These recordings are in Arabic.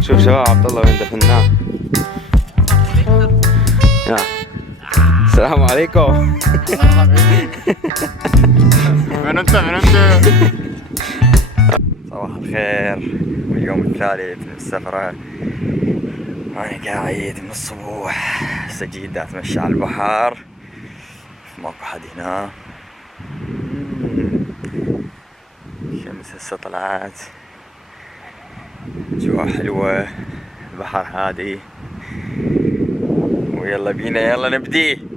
شوف شباب عبدالله وين دفناه. يا السلام عليكم. من انت من انت؟ صباح الخير، اليوم الثالث من السفرة. أنا قاعد من الصبح هسه جيت أتمشى على البحر، ماكو حد هنا. الشمس هسه طلعت، جوا حلوة، البحر هادي، ويلا بينا يلا نبدي.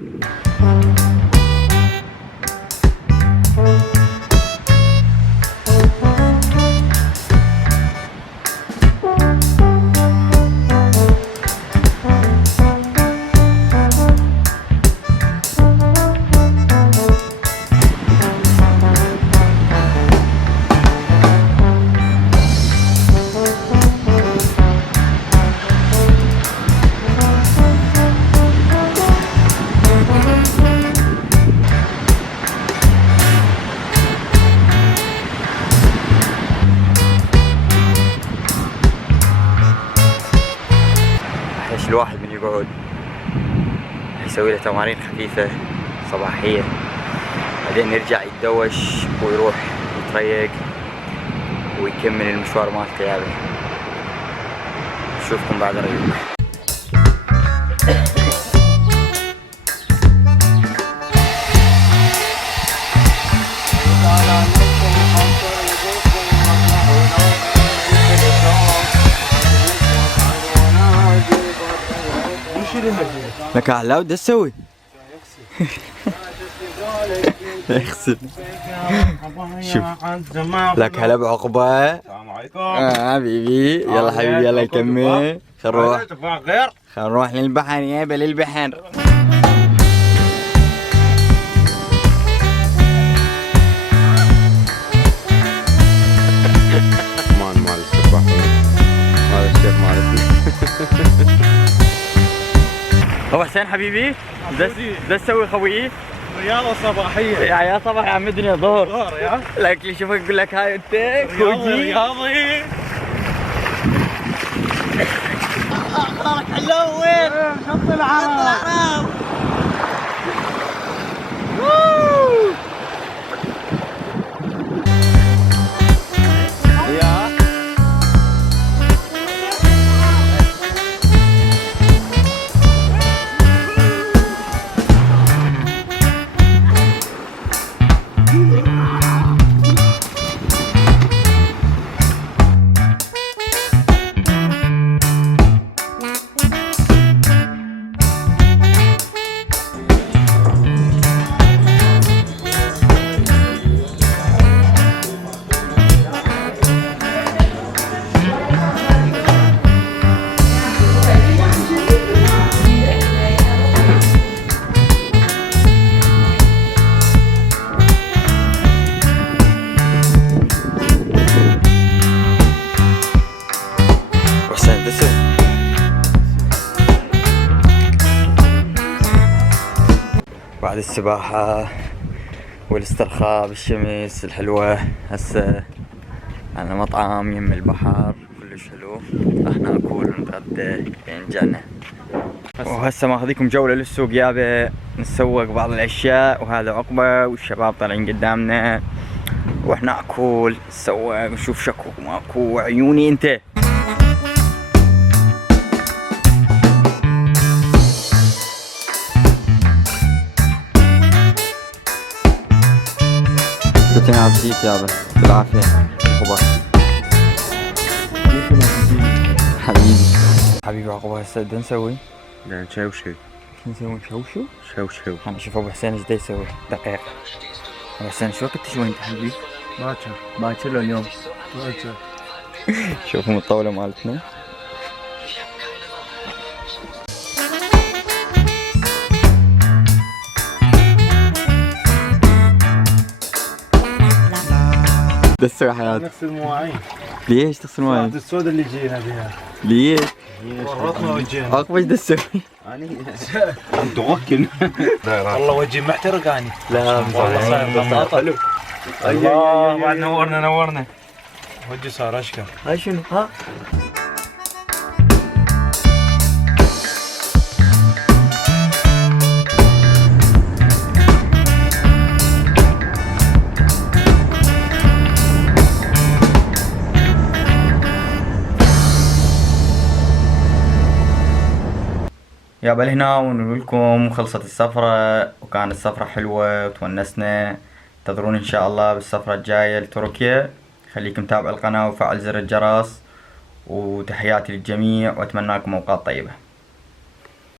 الواحد من يقعد يسوي له تمارين خفيفة صباحية، بعدين يرجع يتدوش ويروح يتريق ويكمل المشوار مالته. يعني نشوفكم بعد ريوق. لك أعلى وده تسوي؟ يغسل. شوف لك هلا بعقبة. السلام عليكم. حبيبي يلا حبيبي يلا نكمل. خل نروح للبحر يابا للبحر. مال السباحة هذا الشيف مالتنا. ابو حسين حبيبي ده تسوي خويي؟ رياضة صباحية. يا صباح يا عم الدنيا ظهر يا لك لي شوفك اقول لك هاي انت كوجي رياضي. اخبارك حلو وين؟ شط العرب. بعد السباحة والاسترخاء بالشمس الحلوة هسه على مطعم يم البحر كلش حلو، راح ناكل ونتغدى بين جنة. وهسه ماخذيكم جولة للسوق يابا، نتسوق بعض الأشياء. وهذا عقبة والشباب طالعين قدامنا، نروح ناكل نتسوق نشوف شكو ماكو. عيوني انت. تلعب زيت يابا بالعافية. عقبة حبيبي عقبة هسه بدنا نسوي؟ بدنا نشوشو. شو نسوي؟ شوشو؟ شوشو. نشوف ابو حسين ايش دا يسوي. دقائق. ابو حسين شو وقت تشوي انت حبيبي؟ باكر لو اليوم؟ باكر. شوفوا الطاولة مالتنا. تسوي حياتي. نغسل مواعين. ليش تغسل مواعين؟ السوداء اللي جينا بها. ليش؟ ورطنا وجهنا. عقبة ايش تسوي؟ انت موكل. والله وجهي محترق اني. لا والله صاير بساطة. حلو. الله بعد نورنا. وجهي صار اشقر. هاي شنو؟ ها؟ يابا هنا ونقول لكم خلصت السفرة، وكانت سفرة حلوة وتونسنا. انتظروني ان شاء الله بالسفرة الجاية لتركيا. خليكم متابع القناة وفعل زر الجرس، وتحياتي للجميع واتمنى لكم اوقات طيبة.